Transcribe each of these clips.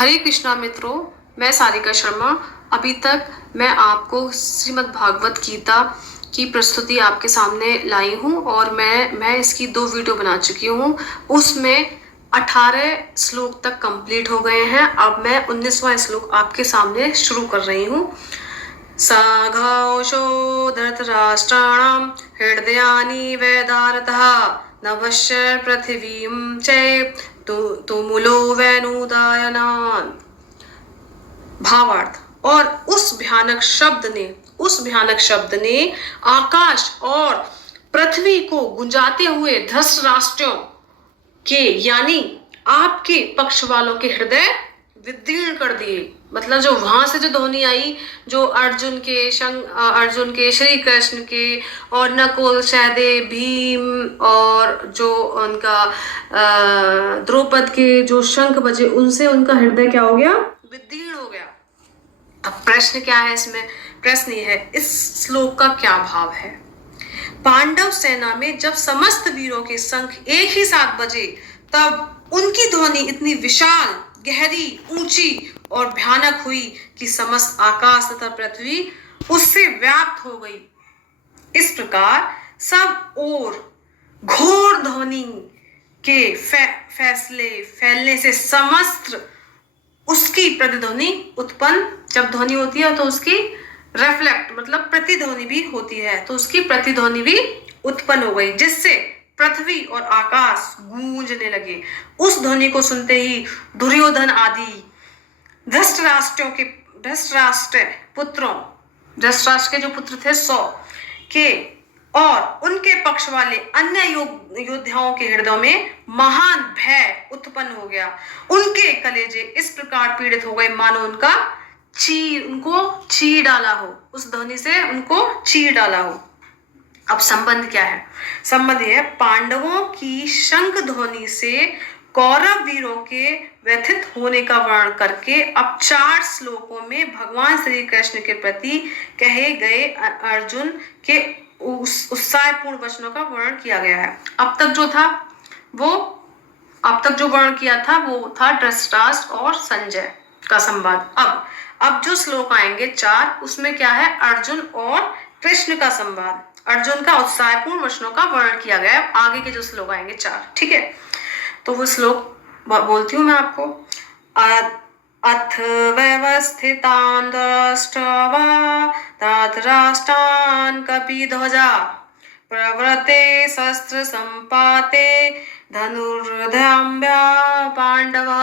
हरे कृष्णा मित्रों, मैं सारिका शर्मा। अभी तक मैं आपको श्रीमद् भागवत गीता की प्रस्तुति आपके सामने लाई हूँ और मैं इसकी 2 वीडियो बना चुकी हूँ। उसमें 18 श्लोक तक कंप्लीट हो गए हैं। अब मैं 19वां श्लोक आपके सामने शुरू कर रही हूँ। साघौषो धृतराष्ट्राणां हृदयानि वेदारतः नभश्य पृथिवीं च तुमुलो वैनुदायनान्। भावार्थ, और उस भयानक शब्द ने आकाश और पृथ्वी को गुंजाते हुए धृतराष्ट्रों के यानी आपके पक्ष वालों के हृदय विदीर्ण कर दिए। मतलब जो वहां से जो ध्वनि आई, जो अर्जुन के, श्री कृष्ण के और नकुल, सहदेव, भीम और जो उनका द्रौपद के जो शंख बजे, उनसे उनका हृदय क्या हो गया? विदीर्ण हो गया। अब प्रश्न क्या है इसमें? प्रश्न ये है, इस श्लोक का क्या भाव है? पांडव सेना में जब समस्त वीरों के शंख एक ही साथ बजे, तब उनकी ध्वनि इतनी विशाल, गहरी, ऊंची और भयानक हुई कि समस्त आकाश तथा पृथ्वी उससे व्याप्त हो गई। इस प्रकार सब ओर घोर ध्वनि के फैलने से समस्त उसकी प्रतिध्वनि उत्पन्न, जब ध्वनि होती है तो उसकी रिफ्लेक्ट मतलब प्रतिध्वनि भी होती है, तो उसकी प्रतिध्वनि भी उत्पन्न हो गई, जिससे पृथ्वी और आकाश गूंजने लगे। उस ध्वनि को सुनते ही दुर्योधन आदि धृतराष्ट्र के जो पुत्र थे 100 के और उनके पक्ष वाले अन्य योद्धाओं के हृदयों में महान भय उत्पन्न हो गया। उनके कलेजे इस प्रकार पीड़ित हो गए मानो उनको चीर डाला हो, उस ध्वनि से उनको चीर डाला हो। अब संबंध क्या है? संबंध यह है, पांडवों की शंख ध्वनि से कौरव वीरों के व्यथित होने का वर्णन करके अब 4 श्लोकों में भगवान श्री कृष्ण के प्रति कहे गए अर्जुन के उत्साहपूर्ण वचनों का वर्णन किया गया है। अब तक जो वर्णन किया था वो था धृतराष्ट्र और संजय का संवाद। अब जो श्लोक आएंगे 4, उसमें क्या है? अर्जुन और कृष्ण का संवाद, अर्जुन का उत्साहपूर्ण वचनों का वर्णन किया गया है। आगे के जो श्लोक आएंगे 4, ठीक है? तो वो श्लोक बोलती हूँ मैं आपको। अथ व्यवस्थितान् दृष्ट्वा धृतराष्ट्रान् कपिध्वजा प्रवृते शस्त्र संपाते धनुर्धम्या पांडवः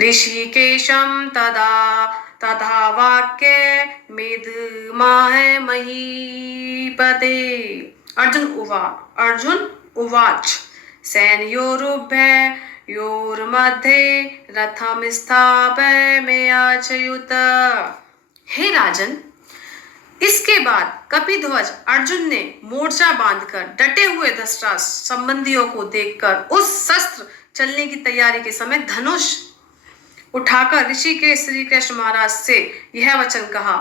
ऋषिकेशं तथा वाक्ये मिदमाह महीपते। अर्जुन उवाच सैन्योरुभयोर्मध्ये रथं स्थापयाम्यच्युत। हे राजन, इसके बाद कपिध्वज अर्जुन ने मोर्चा बांधकर डटे हुए धृतराष्ट्र संबंधियों को देखकर उस शस्त्र चलने की तैयारी के समय धनुष उठाकर ऋषिकेश श्री कृष्ण महाराज से यह वचन कहा,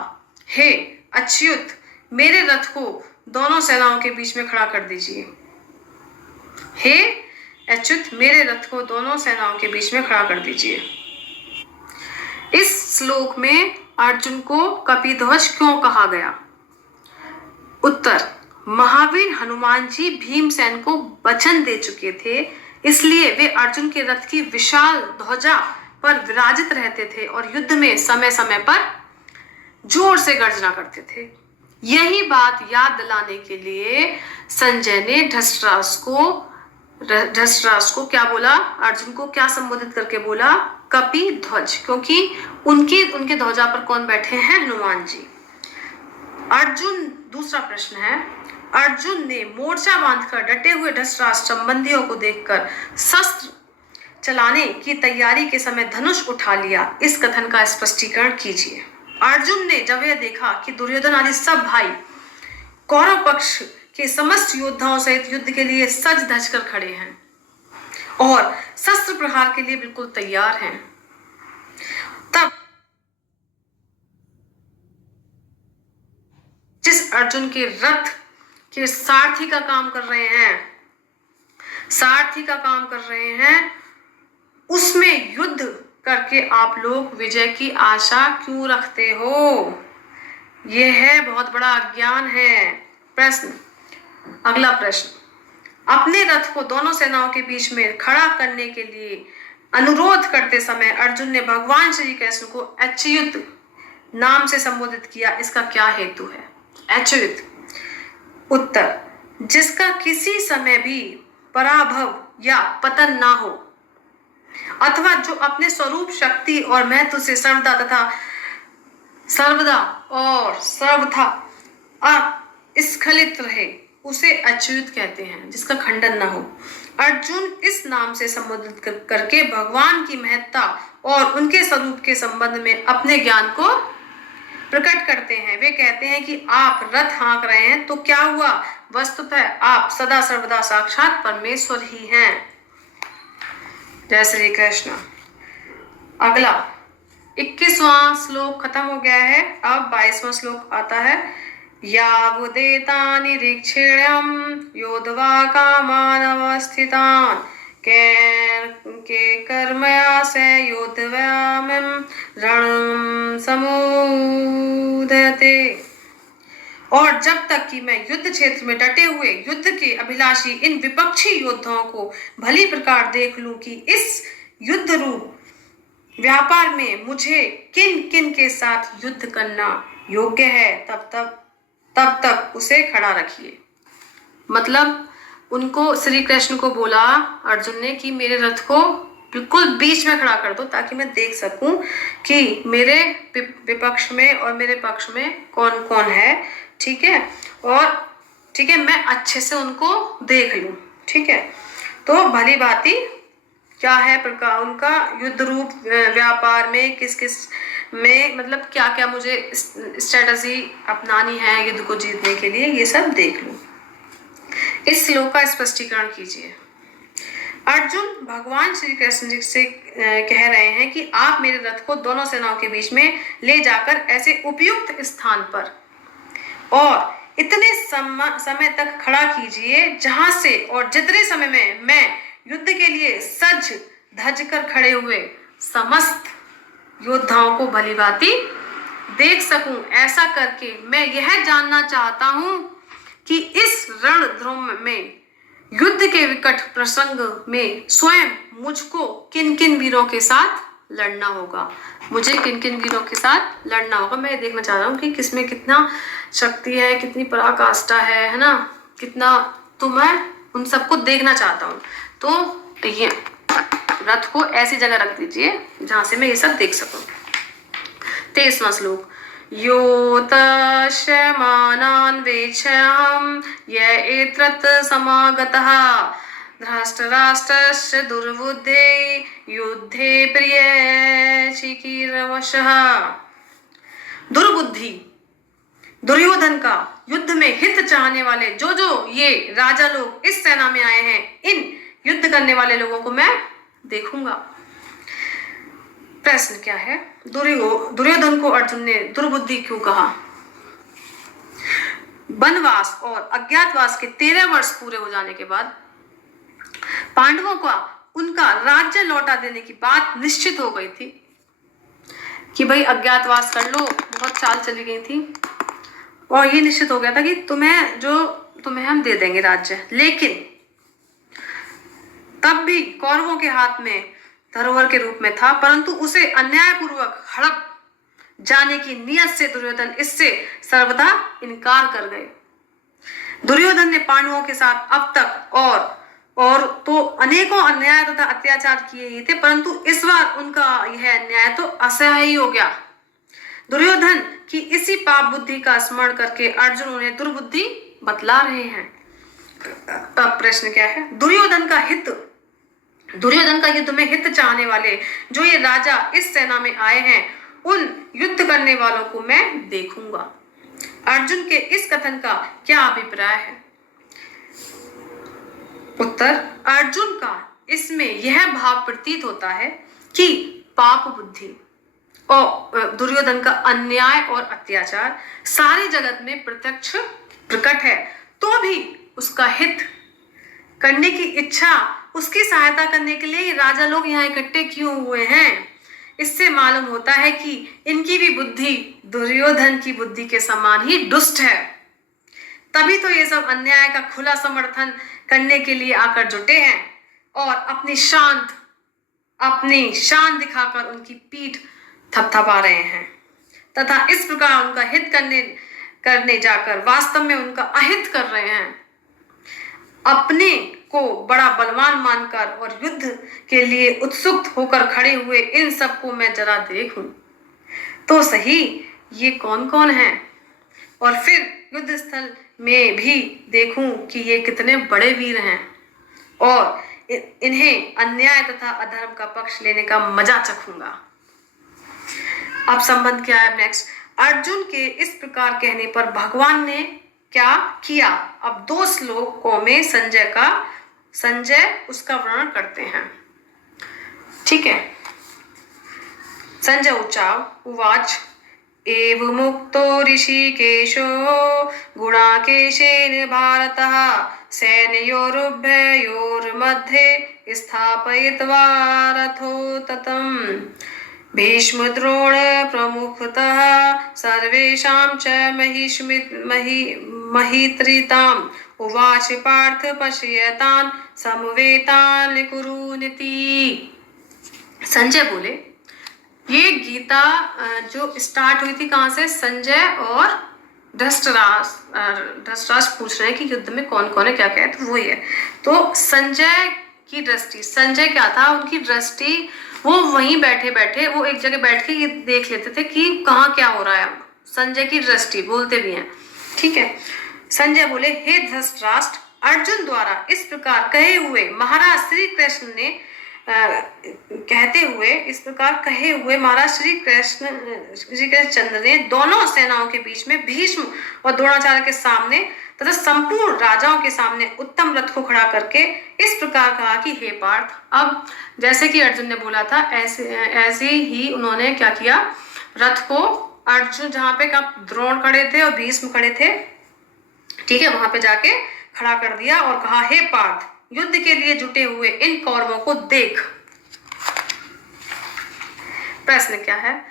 हे अच्युत, मेरे रथ को दोनों सेनाओं के बीच में खड़ा कर दीजिए। हे अच्युत, मेरे रथ को दोनों सेनाओं के बीच में खड़ा कर दीजिए। इस श्लोक में अर्जुन को कपिध्वज क्यों कहा गया? उत्तर, महावीर हनुमान जी भीमसेन को वचन दे चुके थे, इसलिए वे अर्जुन के रथ की विशाल ध्वजा पर विराजित रहते थे और युद्ध में समय समय पर जोर से गर्जना करते थे। यही बात याद दिलाने के लिए संजय ने धृतराष्ट्र को क्या बोला? अर्जुन को क्या संबोधित करके बोला? कपिध्वज, क्योंकि उनके ध्वजा पर कौन बैठे हैं? हनुमान जी। दूसरा प्रश्न है, अर्जुन ने मोर्चा बांधकर डटे हुए धृतराष्ट्र संबंधियों को देखकर शस्त्र चलाने की तैयारी के समय धनुष उठा लिया। इस कथन का स्पष्टीकरण कीजिए। अर्जुन ने जब यह देखा कि दुर्योधन आदि सब भाई कौरव पक्ष के समस्त योद्धाओं सहित युद्ध के लिए सज धज कर खड़े हैं और शस्त्र प्रहार के लिए बिल्कुल तैयार हैं, तब जिस अर्जुन के रथ के सारथी का काम कर रहे हैं, उसमें युद्ध करके आप लोग विजय की आशा क्यों रखते हो? यह है बहुत बड़ा अज्ञान है। प्रश्न, अगला प्रश्न, अपने रथ को दोनों सेनाओं के बीच में खड़ा करने के लिए अनुरोध करते समय अर्जुन ने भगवान श्री कृष्ण को अच्युत नाम से संबोधित किया, इसका क्या हेतु है? अच्युत। उत्तर, जिसका किसी समय भी पराभव या पतन ना हो, अथवा जो अपने स्वरूप, शक्ति और महत्व से सर्वदा और सर्वथा अस्खलित रहे, उसे अच्युत कहते हैं, जिसका खंडन ना हो। अर्जुन इस नाम से संबोधित करके भगवान की महत्ता और उनके स्वरूप के संबंध में अपने ज्ञान को प्रकट करते हैं। वे कहते हैं कि आप रथ हाँक रहे हैं तो क्या हुआ, वस्तुतः आप सदा सर्वदा साक्षात परमेश्वर ही हैं। जय श्री कृष्ण। अगला 21वां श्लोक खत्म हो गया है, अब 22वां श्लोक आता है। यावदेतानि निरीक्षेयं योद्धवा कामानवस्थितान् के कर्मया से योद्धव्यामं रणं समुदयते। और जब तक कि मैं युद्ध क्षेत्र में डटे हुए युद्ध के अभिलाषी इन विपक्षी योद्धाओं को भली प्रकार देख लूं कि इस युद्ध रूप व्यापार में मुझे किन किन के साथ युद्ध करना योग्य है, तब तक उसे खड़ा रखिए। मतलब उनको, श्री कृष्ण को बोला अर्जुन ने कि मेरे रथ को बिल्कुल बीच में खड़ा कर दो ताकि मैं देख सकूं कि मेरे विपक्ष में और मेरे पक्ष में कौन कौन है। ठीक है, और ठीक है, मैं अच्छे से उनको देख लूं। ठीक है, तो भली भांति क्या है प्रकार उनका युद्ध रूप व्यापार में किस किस में, मतलब क्या क्या मुझे स्ट्रेटजी अपनानी है युद्ध को जीतने के लिए, ये सब देख लूं। इस श्लोक का स्पष्टीकरण कीजिए। अर्जुन भगवान श्री कृष्ण जी से कह रहे हैं कि आप मेरे रथ को दोनों सेनाओं के बीच में ले जाकर ऐसे उपयुक्त स्थान पर और इतने समय तक खड़ा कीजिए जहां से और जितने समय में मैं युद्ध के लिए सज धज कर खड़े हुए समस्त योद्धाओं को भली भांति देख सकूं। ऐसा करके मैं यह जानना चाहता हूं कि इस रणधुम में युद्ध के विकट प्रसंग में स्वयं मुझको किन किन वीरों के साथ लड़ना होगा, मुझे किन किन वीरों के साथ लड़ना होगा। मैं देखना चाह रहा हूँ कि किसमें कितना शक्ति है, कितनी पराकाष्ठा है ना, कितना, तो मैं उन सबको देखना चाहता हूँ। तो ये रथ को ऐसी जगह रख दीजिए जहां से मैं ये सब देख सकूं। 23वां श्लोक, यो तस्मानान् वेक्षाम य एतत् समागतः धृतराष्ट्रस्य दुर्बुद्धे युद्धे प्रिय चिकीर्षवः। दुर्बुद्धि दुर्योधन का युद्ध में हित चाहने वाले जो ये राजा लोग इस सेना में आए हैं, इन युद्ध करने वाले लोगों को मैं देखूंगा। प्रश्न क्या है, दुर्योधन को अर्जुन ने दुर्बुद्धि क्यों कहा? वनवास और अज्ञातवास के 13 वर्ष पूरे हो जाने के बाद पांडवों का उनका राज्य लौटा देने की बात निश्चित हो गई थी कि भाई अज्ञातवास कर लो, बहुत चाल चली गई थी और ये निश्चित हो गया था कि तुम्हें हम दे देंगे राज्य। लेकिन तब भी कौरवों के हाथ में धरोहर के रूप में था, परंतु उसे अन्यायपूर्वक हड़प जाने की नियत से दुर्योधन इससे सर्वदा इनकार कर गए। दुर्योधन ने पांडवों के साथ अब तक और तो अनेकों अन्याय तथा अत्याचार किए ही थे, परंतु इस बार उनका यह अन्याय तो असह्य ही हो गया। दुर्योधन की इसी पाप बुद्धि का स्मरण करके अर्जुन उन्हें दुर्बुद्धि बतला रहे हैं। अब प्रश्न क्या है, दुर्योधन का युद्ध में हित चाहने वाले जो ये राजा इस सेना में आए हैं, उन युद्ध करने वालों को मैं देखूंगा। अर्जुन के इस कथन का क्या अभिप्राय है? उत्तर, अर्जुन का इसमें यह भाव प्रतीत होता है कि पाप बुद्धि और दुर्योधन का अन्याय और अत्याचार सारे जगत में प्रत्यक्ष प्रकट है, तो भी उसका हित करने की इच्छा, उसकी सहायता करने के लिए राजा लोग यहाँ इकट्ठे क्यों हुए हैं? इससे मालूम होता है कि इनकी भी बुद्धि दुर्योधन की बुद्धि के समान ही दुष्ट है। तभी तो ये सब अन्याय का खुला समर्थन करने के लिए आकर जुटे हैं और अपनी शान दिखाकर उनकी पीठ थपथपा रहे हैं तथा इस प्रकार उनका हित करने जाकर वास्तव में उनका अहित कर रहे हैं। अपने को बड़ा बलवान मानकर और युद्ध के लिए उत्सुक होकर खड़े हुए इन सबको मैं जरा देखूं तो सही ये कौन कौन है, और फिर युद्ध स्थल में भी देखूं कि ये कितने बड़े वीर हैं और इन्हें अन्याय तथा अधर्म का पक्ष लेने का मजा चखूंगा। अब संबंध क्या है नेक्स्ट। अर्जुन के इस प्रकार कहने पर भगवान ने क्या किया, अब 2 श्लोकों में संजय उसका वर्णन करते हैं। ठीक है। संजय उवाच एवमुक्तो ऋषिकेशो गुणाकेशेन भारतः सैन्योरुभयोर्मध्ये स्थापयित्वा रथोत्तमम् भीष्मद्रोण प्रमुखतः सर्वेषां च महित्रिताम् उवाच पार्थ पश्यतान् समवेतान् कुरुनिति। संजय बोले, ये गीता जो स्टार्ट हुई थी कहाँ से, संजय और धृतराष्ट्र पूछ रहे हैं कि युद्ध में कौन कौन है, क्या क्या है, तो वही है। तो संजय की दृष्टि, संजय क्या था, उनकी दृष्टि वो वहीं बैठे बैठे वो एक जगह बैठ के ये देख लेते थे कि कहाँ क्या हो रहा है। संजय की दृष्टि बोलते भी हैं। ठीक है। संजय बोले, हे धृतराष्ट्र, अर्जुन द्वारा इस प्रकार कहे हुए महाराज श्री कृष्ण ने इस प्रकार कहे हुए महाराज श्री कृष्ण चंद्र ने दोनों सेनाओं के बीच में भीष्म और द्रोणाचार्य के सामने तथा संपूर्ण राजाओं के सामने उत्तम रथ को खड़ा करके इस प्रकार कहा कि हे पार्थ। अब जैसे कि अर्जुन ने बोला था ऐसे ही उन्होंने क्या किया, रथ को अर्जुन जहां पे द्रोण खड़े थे और भीष्म खड़े थे, ठीक है, वहां पे जाके खड़ा कर दिया और कहा, हे पार्थ, युद्ध के लिए जुटे हुए इन कौरवों को देख। प्रश्न क्या है,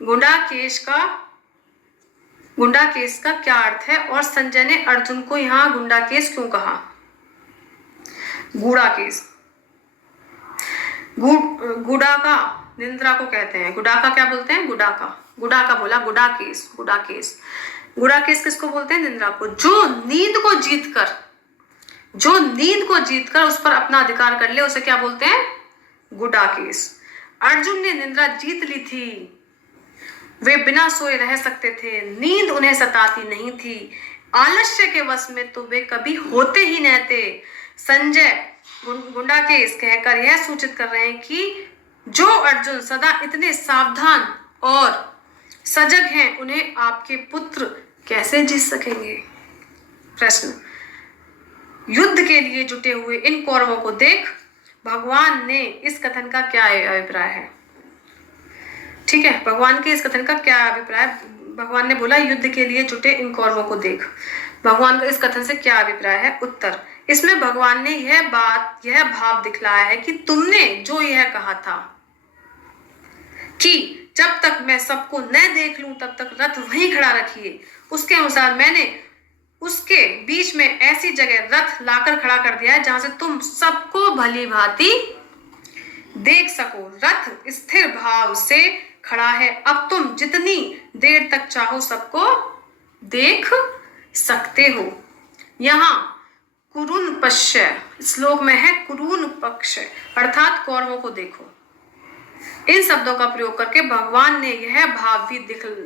गुंडाकेश का क्या अर्थ है और संजय ने अर्जुन को यहाँ गुंडाकेश क्यों कहा। गुड़ाकेश, गुडाका निंद्रा को कहते हैं, गुडाका क्या बोलते हैं, गुडाका बोला, गुड़ाकेश किसको बोलते हैं, निंद्रा को। जो नींद को जीतकर उस पर अपना अधिकार कर ले उसे क्या बोलते हैं, गुडाकेश। अर्जुन ने निंद्रा जीत ली थी, वे बिना सोए रह सकते थे, नींद उन्हें सताती नहीं थी, आलस्य के वश में तो वे कभी होते ही नहीं थे। संजय गुंडाकेश कहकर यह सूचित कर रहे हैं कि जो अर्जुन सदा इतने सावधान और सजग हैं उन्हें आपके पुत्र कैसे जीत सकेंगे। प्रश्न, युद्ध के लिए जुटे हुए इन कौरवों को देख, भगवान ने इस कथन का क्या अभिप्राय है। ठीक है, भगवान के इस कथन का क्या अभिप्राय, भगवान ने बोला युद्ध के लिए जुटे इन कौरवों को देख, भगवान का इस कथन से क्या अभिप्राय है। उत्तर, इसमें भगवान ने यह भाव दिखलाया है कि तुमने जो यह कहा था कि जब तक मैं सबको न देख लूं तब तक रथ वहीं खड़ा रखिए, उसके अनुसार मैंने उसके बीच में ऐसी जगह रथ लाकर खड़ा कर दिया है जहां से तुम सबको भली भांति देख सको। रथ स्थिर भाव से खड़ा है, अब तुम जितनी देर तक चाहो सबको देख सकते हो। यहाँ कुरुन पश्य श्लोक में है, कुरुन पक्ष अर्थात कौरवों को देखो। इन शब्दों का प्रयोग करके भगवान ने यह भाव भी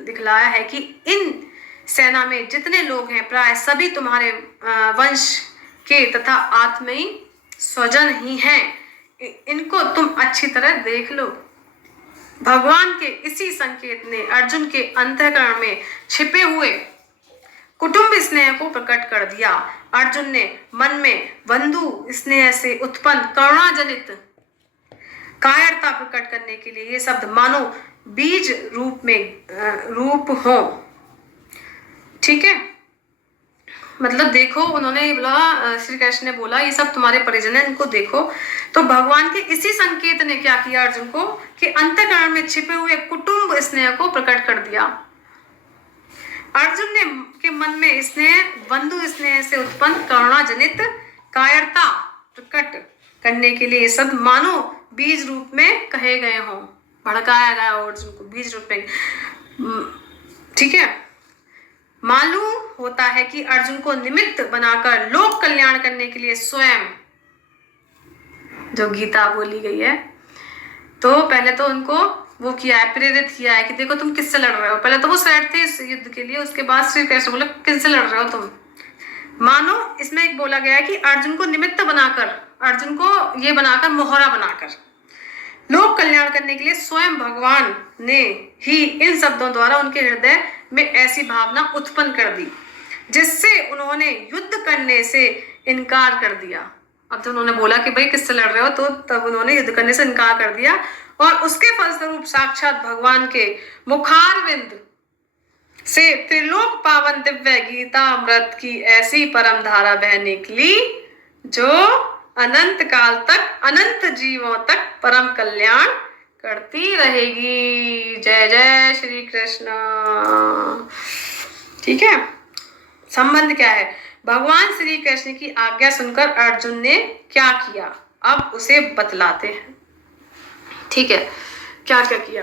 दिखलाया है कि इन सेना में जितने लोग हैं प्राय सभी तुम्हारे वंश के तथा आत्मीय स्वजन ही हैं, इनको तुम अच्छी तरह देख लो। भगवान के इसी संकेत ने अर्जुन के अंतःकरण में छिपे हुए कुटुंब स्नेह को प्रकट कर दिया। अर्जुन ने मन में बंधु स्नेह से उत्पन्न करुणाजनित कायरता प्रकट करने के लिए ये शब्द मानो बीज रूप हो। ठीक है, मतलब देखो, उन्होंने ये बोला, श्री कृष्ण ने बोला ये सब तुम्हारे परिजन है, इनको देखो। तो भगवान के इसी संकेत ने क्या किया अर्जुन को कि अंतःकरण में छिपे हुए कुटुंब स्नेह को प्रकट कर दिया। अर्जुन ने के मन में स्नेह, बंधु स्नेह से उत्पन्न करुणा जनित कायरता प्रकट करने के लिए सब मानो बीज रूप में कहे गए हों, भड़काया गया अर्जुन को बीज रूप में। ठीक है, मालूम होता है कि अर्जुन को निमित्त बनाकर लोक कल्याण करने के लिए स्वयं, जो गीता बोली गई है, तो पहले तो उनको वो किया है, प्रेरित किया है कि देखो तुम किससे लड़ रहे हो। पहले तो वो सैड थे इस युद्ध के लिए, उसके बाद श्री कृष्ण बोले किससे लड़ रहे हो तुम। मानो इसमें एक बोला गया है कि अर्जुन को निमित्त बनाकर, अर्जुन को ये बनाकर, मोहरा बनाकर लोक कल्याण करने के लिए स्वयं भगवान ने ही इन शब्दों द्वारा उनके हृदय में ऐसी भावना उत्पन्न कर दी जिससे उन्होंने युद्ध करने से इनकार कर दिया। अब जब उन्होंने बोला कि भाई किससे लड़ रहे हो, तो तब उन्होंने युद्ध करने से इनकार कर दिया और उसके फलस्वरूप साक्षात भगवान के मुखारविंद से त्रिलोक पावन दिव्य गीता अमृत की ऐसी परम धारा बह निकली जो अनंत काल तक, अनंत जीवों तक परम कल्याण करती रहेगी। जय जय श्री कृष्ण। ठीक है, संबंध क्या है? भगवान श्री कृष्ण की आज्ञा सुनकर अर्जुन ने क्या किया, अब उसे बतलाते हैं। ठीक है, क्या क्या किया?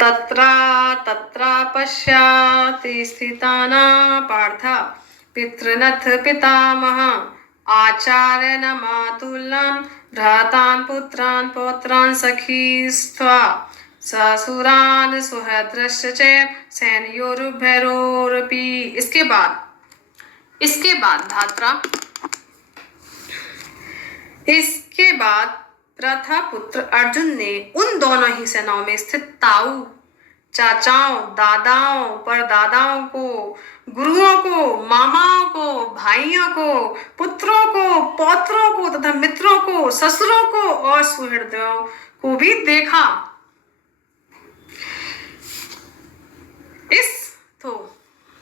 तत्रा तत्रा पश्याति स्थिताना पार्थ पितृनथ पितामह आचार्य न मातुलम भ्रातान पुत्रान पौत्रान सखीस्त्वा ससुरान सुहृदश्च सैन्योरुभयोरपि। इसके बाद धात्रा, इसके बाद प्रथा पुत्र अर्जुन ने उन दोनों ही सेनाओं में स्थित ताऊ, चाचाओं, दादाओं, परदादाओं को, गुरुओं को, मामाओं को, भाइयों को, पुत्रों को, पौत्रों को तथा मित्रों को, ससुरों को और सुहृदों को भी देखा।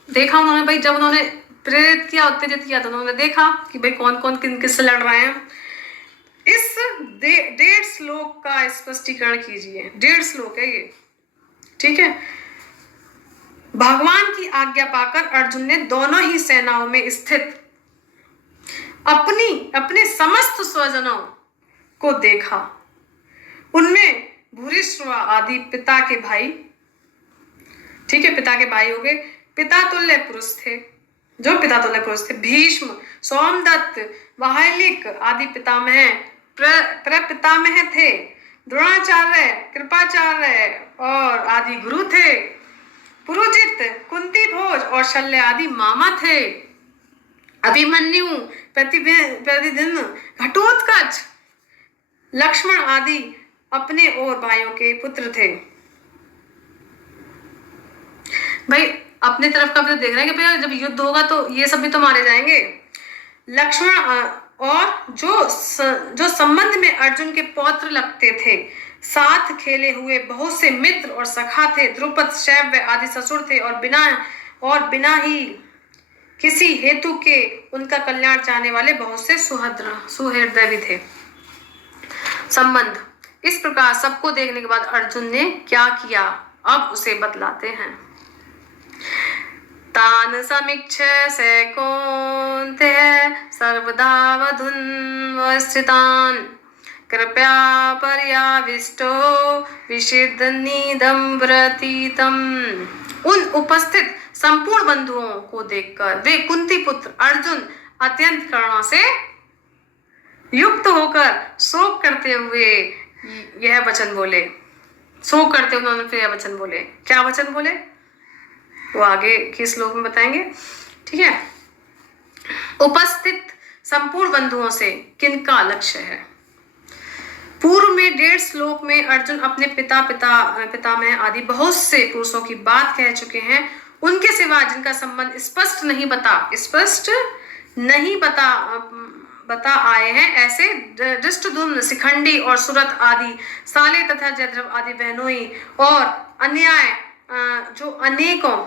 देखा उन्होंने भाई, जब उन्होंने प्रेरित किया, उत्तेजित किया, तो उन्होंने देखा कि भाई कौन कौन किन किससे लड़ रहे हैं। इस 1.5 श्लोक का स्पष्टीकरण कीजिए। 1.5 श्लोक है ये। ठीक है, भगवान की आज्ञा पाकर अर्जुन ने दोनों ही सेनाओं में स्थित अपने समस्त स्वजनों को देखा। उनमें भूरिश्रवा आदि पिता के भाई, ठीक है, पिता के भाई हो गए, पिता तुल्य पुरुष थे, जो पिता तुल्य पुरुष थे। भीष्म, सोमदत्त, वाहलिक आदि पितामह प्रपितामह थे। द्रोणाचार्य, कृपाचार्य और आदि गुरु थे। पुरुजित, कुंती भोज और शल्य आदि मामा थे। अभिमन्यु, प्रतिदिन, घटोत्कच, लक्ष्मण आदि अपने और भाइयों के पुत्र थे। भाई अपने तरफ का भी तो देख रहे हैं कि भाई जब युद्ध होगा तो ये सब भी तो मारे जाएंगे। लक्ष्मण और जो संबंध में अर्जुन के पौत्र लगते थे, साथ खेले हुए बहुत से मित्र और सखा थे। द्रुपद, शैव्य आदि ससुर थे और बिना ही किसी हेतु के उनका कल्याण चाहने वाले बहुत से सुहृदय भी थे। संबंध इस प्रकार सबको देखने के बाद अर्जुन ने क्या किया, अब उसे बतलाते हैं। तान समीक्ष से कौन्तेय सर्वदा वधून्वस्थितान् कृपया पर्याविष्टो विषिदनीदं व्रतीतम्। उन उपस्थित संपूर्ण बंधुओं को देखकर वे कुंती पुत्र अर्जुन अत्यंत करुणा से युक्त होकर शोक करते हुए यह वचन बोले। शोक करते हुए उन्होंने फिर यह वचन बोले। क्या वचन बोले वो आगे के श्लोक में बताएंगे। ठीक है, उपस्थित संपूर्ण बंधुओं से किनका लक्ष्य है? पूर्व में 1.5 श्लोक में अर्जुन अपने पितामह आदि बहुत से पुरुषों की बात कह चुके हैं। उनके सिवा जिनका संबंध स्पष्ट नहीं बता आए हैं, ऐसे दृष्टद्युम्न, शिखंडी और सुरथ आदि साले तथा जयद्रथ आदि बहनोई और अन्याय जो अनेकों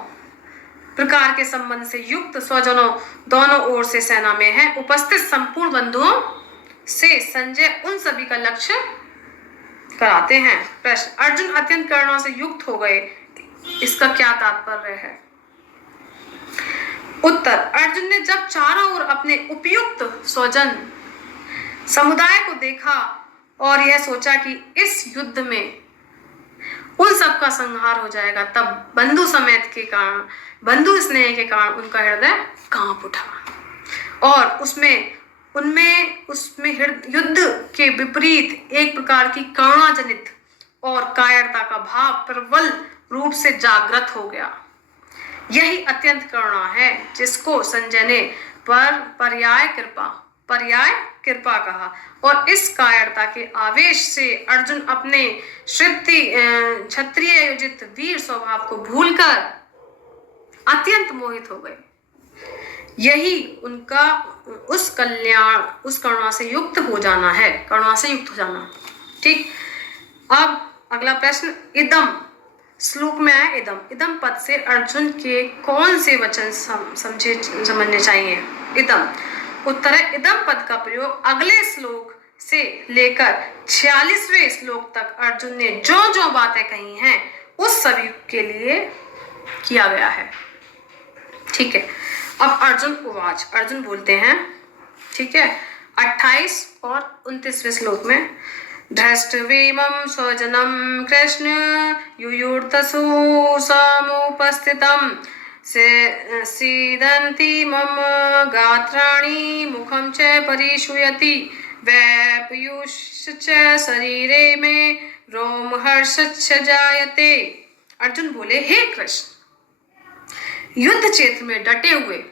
प्रकार के संबंध से युक्त स्वजनों दोनों ओर से सेना में है। उपस्थित संपूर्ण बंधुओं से संजय उन सभी का लक्ष्य कराते हैं। प्रश्न, अर्जुन अत्यंत करुणा से युक्त हो गए, इसका क्या तात्पर्य है? उत्तर, अर्जुन ने जब चारों ओर अपने उपयुक्त स्वजन समुदाय को देखा और यह सोचा कि इस युद्ध में उन सब का संहार हो जाएगा, तब बंधु समेत के कारण, बंधु स्नेह के कारण उनका हृदय कांप उठा और उसमें युद्ध के विपरीत एक प्रकार की करुणाजनित और कायरता का भाव प्रबल रूप से जागृत हो गया। यही अत्यंत करुणा है जिसको संजय ने पर्याय कृपा कहा और इस कायरता के आवेश से अर्जुन अपने क्षत्रिय योजित वीर स्वभाव को भूलकर अत्यंत मोहित हो गए। यही उनका उस करुणा से युक्त हो जाना है, करुणा से युक्त हो जाना। ठीक, अब अगला प्रश्न, इदम श्लोक में है इदम पद से अर्जुन के कौन से वचन समझने चाहिए? इदम, उत्तर है इदम पद का प्रयोग अगले श्लोक से लेकर 46वें श्लोक तक अर्जुन ने जो जो बातें कही हैं उस सभी के लिए किया गया है। ठीक है, अब अर्जुन बोलते हैं। ठीक है, 28 और 29वें श्लोक में, धृष्टवेमं स्वजनं कृष्ण युयुर्तसु समुपस्थितं सीदन्ति मम गात्राणि मुखं च परिशूयति वैपयुश्च शरीरे में रोमहर्षश्च जायते। अर्जुन बोले, हे कृष्ण, युद्ध क्षेत्र में डटे हुए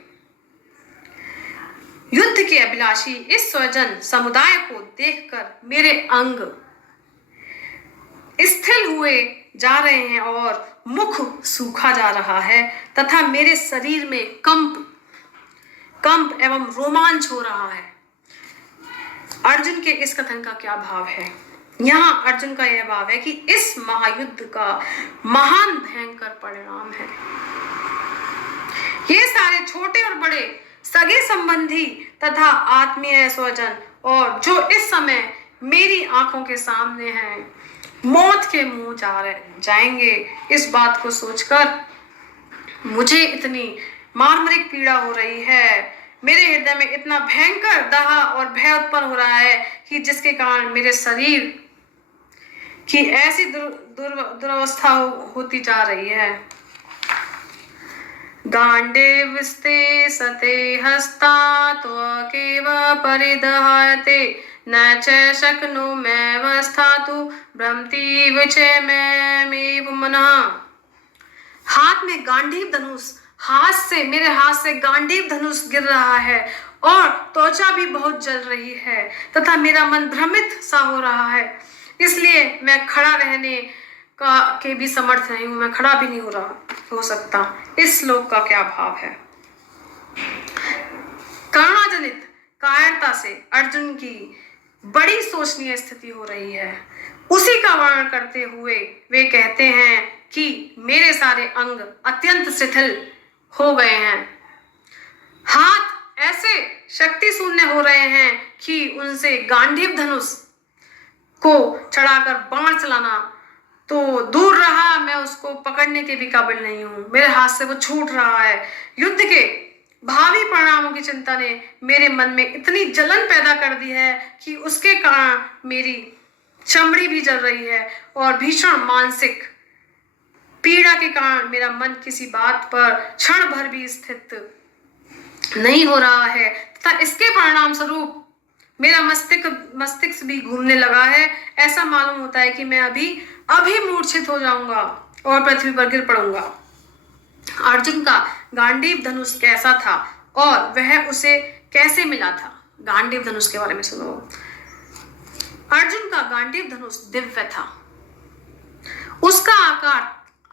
युद्ध के अभिलाषी इस स्वजन समुदाय को देखकर मेरे अंग स्थिर हुए जा रहे हैं और मुख सूखा जा रहा है तथा मेरे शरीर में कंप एवं रोमांच हो रहा है। अर्जुन के इस कथन का क्या भाव है? यहाँ अर्जुन का यह भाव है कि इस महायुद्ध का महान भयंकर परिणाम है। ये सारे छोटे और बड़े सगे संबंधी तथा आत्मीय स्वजन और जो इस समय मेरी आंखों के सामने हैं, मौत के मुंह जाएंगे। इस बात को सोचकर मुझे इतनी मार्मिक पीड़ा हो रही है, मेरे हृदय में इतना भयंकर दाह और भय उत्पन्न हो रहा है कि जिसके कारण मेरे शरीर की ऐसी दुर्वस्था होती जा रही है। गांडीवस्ते सते हस्ता त्वकेव परिदहायते न च शक्नुमेव स्थातु भ्रमति विचय मेव मनः। हाथ में गांडीव धनुष, मेरे हाथ से गांडीव धनुष गिर रहा है और त्वचा भी बहुत जल रही है तथा मेरा मन भ्रमित सा हो रहा है, इसलिए मैं खड़ा रहने के भी समर्थ नहीं हूं, मैं खड़ा भी नहीं हो सकता। इस श्लोक का क्या भाव है? करुणाजनित कायरता से अर्जुन की बड़ी शोचनीय स्थिति हो रही है। उसी का वर्णन करते हुए वे कहते हैं कि मेरे सारे अंग अत्यंत शिथिल हो गए हैं, हाथ ऐसे शक्ति शून्य हो रहे हैं कि उनसे गांडीव धनुष को चढ़ाकर बाण चलाना तो दूर रहा, मैं उसको पकड़ने के भी काबिल नहीं हूं, मेरे हाथ से वो छूट रहा है। युद्ध के भावी परिणामों की चिंता ने मेरे मन में इतनी जलन पैदा कर दी है कि उसके कारण मेरी चमड़ी भी जल रही है और भीषण मानसिक पीड़ा के कारण मेरा मन किसी बात पर क्षण भर भी स्थित नहीं हो रहा है तथा इसके परिणाम स्वरूप मेरा मस्तिष्क भी घूमने लगा है। ऐसा मालूम होता है कि मैं अभी मूर्छित हो जाऊंगा और पृथ्वी पर गिर पड़ूंगा। अर्जुन का गांडीव धनुष कैसा था और वह उसे कैसे मिला था? गांडीव धनुष के बारे में सुनो। अर्जुन का गांडीव धनुष दिव्य था, उसका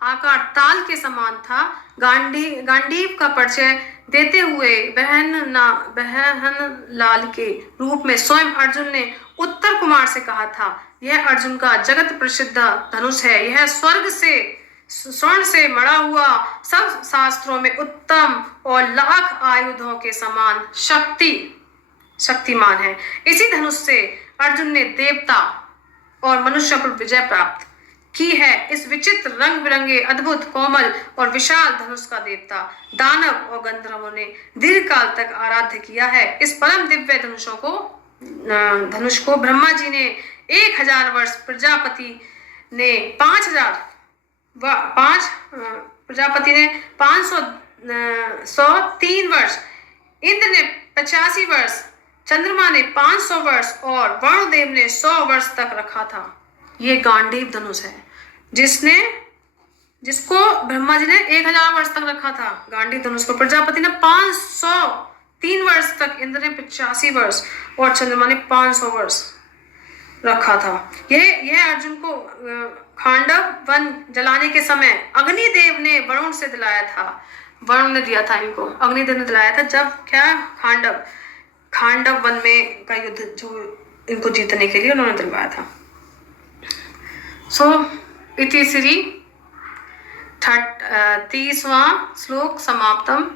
आकार ताल के समान था। गांडीव का परिचय देते हुए बहन लाल के रूप में स्वयं अर्जुन ने उत्तर कुमार से कहा था, यह अर्जुन का जगत प्रसिद्ध धनुष है, यह स्वर्ग से स्वर्ण से मढ़ा हुआ, सब शास्त्रों में उत्तम और लाख आयुधों के समान शक्तिमान है। इसी धनुष से अर्जुन ने देवता और मनुष्य पर विजय प्राप्त की है। इस विचित्र रंग बिरंगे अद्भुत कोमल और विशाल धनुष का देवता दानव और गंधर्वों ने दीर्घ काल तक आराध्य किया है। इस परम दिव्य धनुष को ब्रह्मा जी ने 1000 वर्ष, प्रजापति ने 503 वर्ष, इंद्र ने 85 वर्ष, चंद्रमा ने 500 वर्ष और वरुण देव ने 100 वर्ष तक रखा था। ये गांडीव धनुष है जिसको ब्रह्मा जी ने 1000 वर्ष तक रखा था, गांडीव धनुष को। प्रजापति ने 503 वर्ष तक, इंद्र ने 85 वर्ष और चंद्रमा ने 500 वर्ष रखा था। यह अर्जुन को खांडव वन जलाने के समय अग्निदेव ने वरुण से दिलाया था। वरुण ने दिया था इनको, अग्निदेव ने दिलाया था, जब क्या खांडव वन में का युद्ध जो इनको जीतने के लिए उन्होंने दिलवाया था। इति श्री 30वां श्लोक समाप्तम।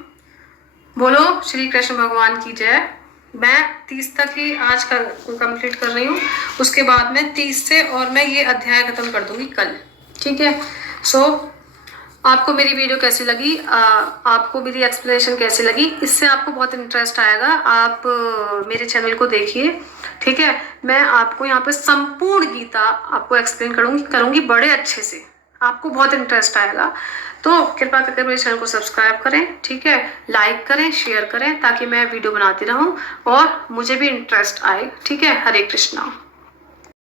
बोलो श्री कृष्ण भगवान की जय। मैं 30 तक ही आज का कंप्लीट कर रही हूँ, उसके बाद मैं 30 से और मैं ये अध्याय खत्म कर दूंगी कल, ठीक है। आपको मेरी वीडियो कैसी लगी, आपको मेरी एक्सप्लेनेशन कैसी लगी, इससे आपको बहुत इंटरेस्ट आएगा। आप मेरे चैनल को देखिए, ठीक है। मैं आपको यहाँ पे संपूर्ण गीता आपको एक्सप्लेन करूँगी बड़े अच्छे से, आपको बहुत इंटरेस्ट आएगा। तो कृपया करके मेरे चैनल को सब्सक्राइब करें, ठीक है, लाइक करें, शेयर करें, ताकि मैं वीडियो बनाती रहूं और मुझे भी इंटरेस्ट आए, ठीक है। हरे कृष्णा।